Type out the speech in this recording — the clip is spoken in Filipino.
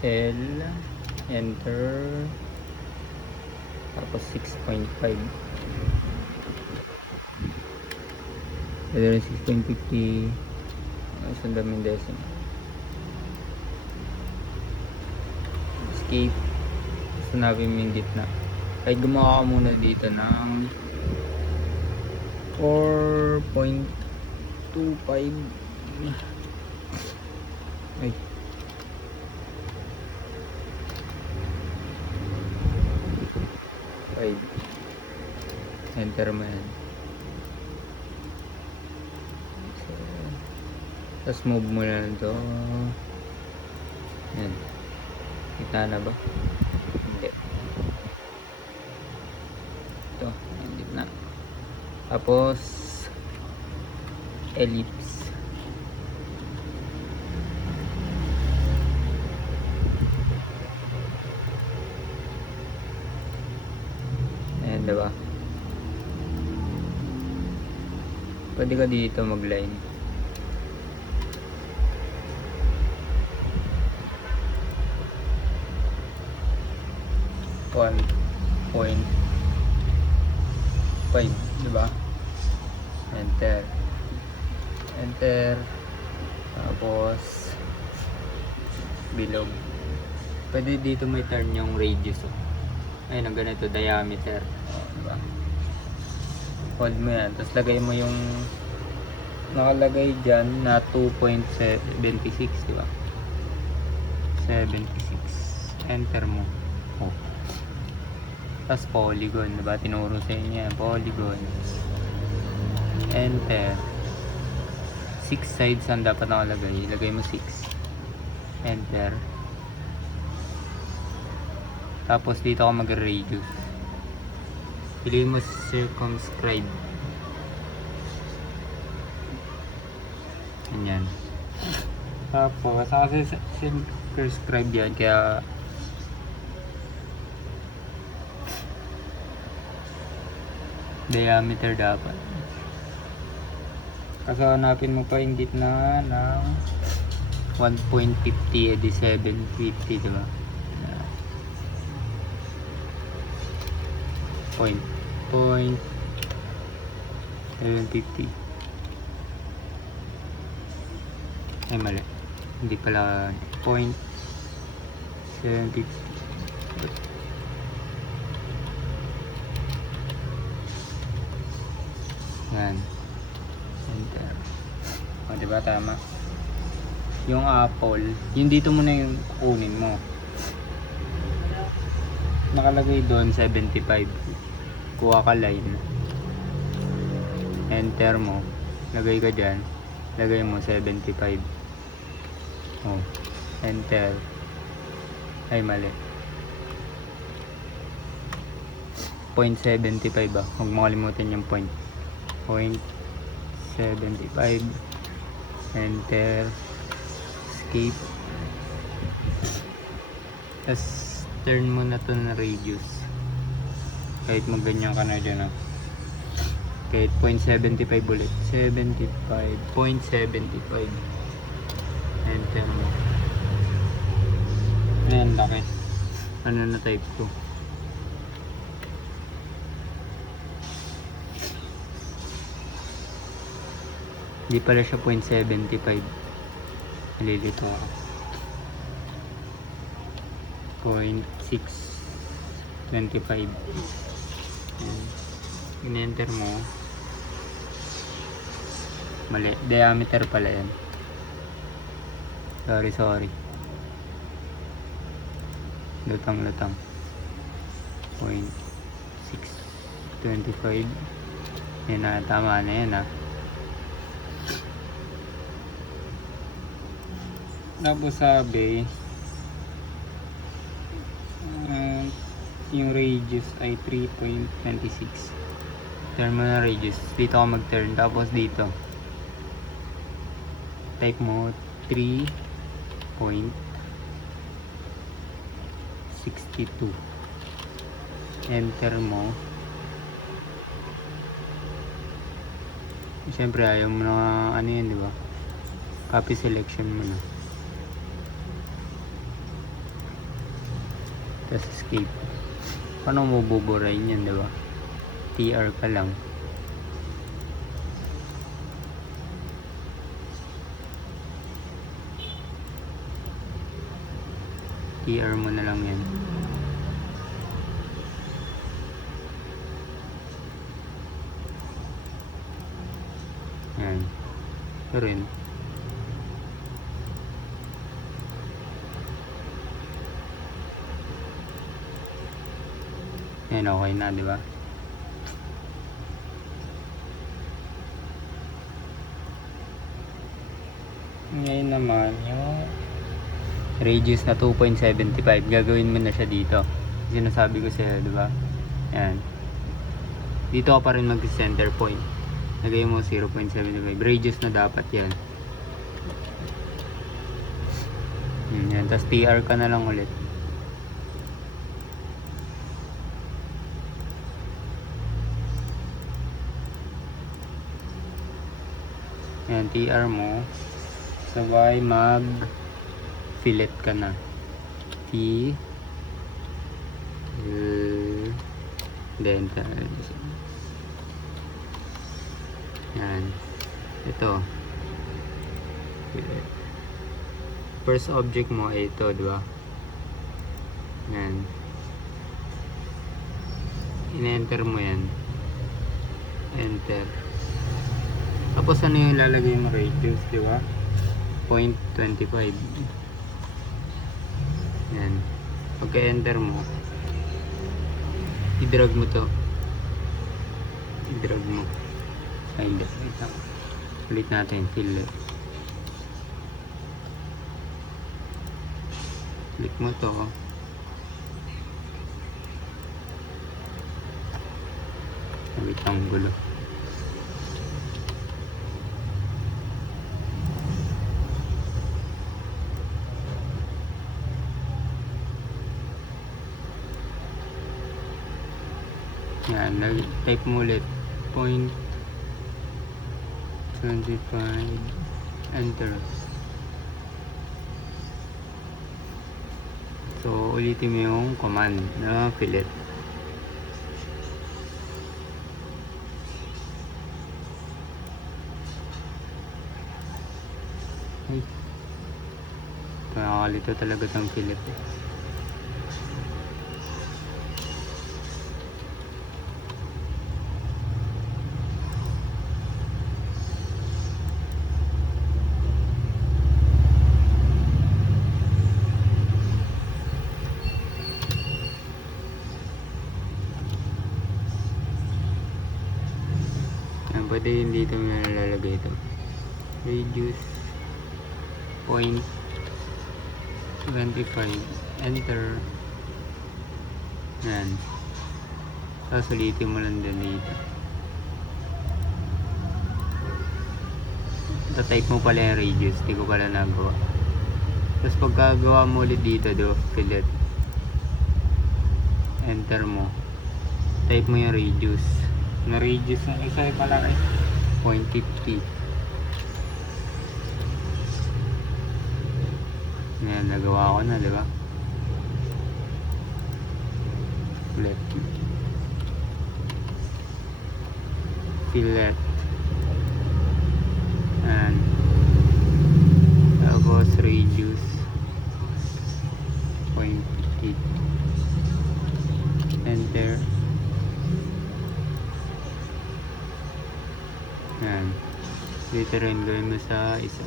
L, enter, tapos 6.5. Pwede rin 6.50. Isang daming decimal. Escape. Gusto namin yung gitna. Kahit gumawa ka muna dito ng 4.25. Ay. Enter mo yan. So, tapos move mo na ito. Yan. Kita na ba? Hindi. Ito. Yung gitna. Tapos ellipse. Ayan, diba? Pwede ka dito mag-line. .5, diba? Enter. Enter. Tapos bilog. Pwede dito may turn yung radius. Ayun, ang ganito, diameter. Diba? Hold mo yan. Tapos lagay mo yung nakalagay dyan na 2.76, diba? 76. Enter mo. Oh. Tapos polygon, diba? Tinuro sa inyo yan. Polygon. Enter. 6 sides ang dapat nakalagay. Ilagay mo 6. Enter. Tapos dito ka mag-radius. Piliin mo circumscribe. Ganyan. Tapos, kasi circumscribe yan, kaya diameter dapat. Kasi hanapin mo pa yung gitna ng 1.50, edi 750, diba? Point 750. Ay, mali. Hindi pala. Point 750. Yan. Enter. O, diba tama? Yung apple, yung dito mo na yung kunin mo. Nakalagay doon 75. Kuha ka line. Enter mo. Lagay ka dyan. Lagay mo 75. Oh. Enter. Ay, mali. 0.75 ba? Huwag mo kalimutan yung point. 0.75. Enter. Escape. Tapos turn mo na to na radius. Kahit magganyan ka na dyan, oh. Kahit 0.75 ulit. 75. 0.75. Enter mo. Ayan, laki. Ano na type ko? Hindi pala siya 0.75. Nalilito ako. 0.625. In-enter mo. Mali. Diameter pala yan. Sorry. Lutang. 0.625. Yan na. Tama na yan, ha. Tapos sabi yung radius ay 3.26. Turn mo na radius. Dito ako mag-turn. Tapos dito type mo 3.62. Enter mo. Siyempre ayaw mo na ano yan, diba? Copy selection mo na. Tapos escape. Paano mo buburayin yan, diba? TR ka lang. TR mo na lang yan. Yan. Ito rin. Yan, okay na, di ba? Ngayon naman, yung radius na 2.75, gagawin mo na siya dito. Sinasabi ko sa'yo, di ba? Yan. Dito ka pa rin mag-center point. Lagay mo 0.75. Radius na dapat yan. Yan. Tapos TR ka na lang ulit. Yan, TR mo. Sabay mag fillet ka na. Then yan. Ito. Fillet. First object mo ay ito, di ba? Yan. In-enter mo yan. Enter. Tapos ano yung lalagay mo radius, di ba? 0.25. Yan. Pagka-enter mo, i-drag mo to. I-drag mo. Ay, hindi. Ulit natin. Fillet. Click mo to. Wait ang gulo. Yan, type mo ulit 0.25, enter. So ulitin mo yung command na fillet. Ay, nakakalito talaga tang fillet. Pwede yung dito mo nalalagay ito. Radius 0.25, enter. Yan. Tapos ulitin mo lang din dito. Type mo pala yung radius, hindi ko pala nagawa. Tapos pagkagawa mo ulit dito, do fillet, enter mo, type mo yung radius. Na radius ng isa ay palaki 0.50. Ngayon nagawa ko na, di ba? Fillet. Fillet. And tapos radius 0.50. Enter. Yan. Dito rin gawin mo sa isa.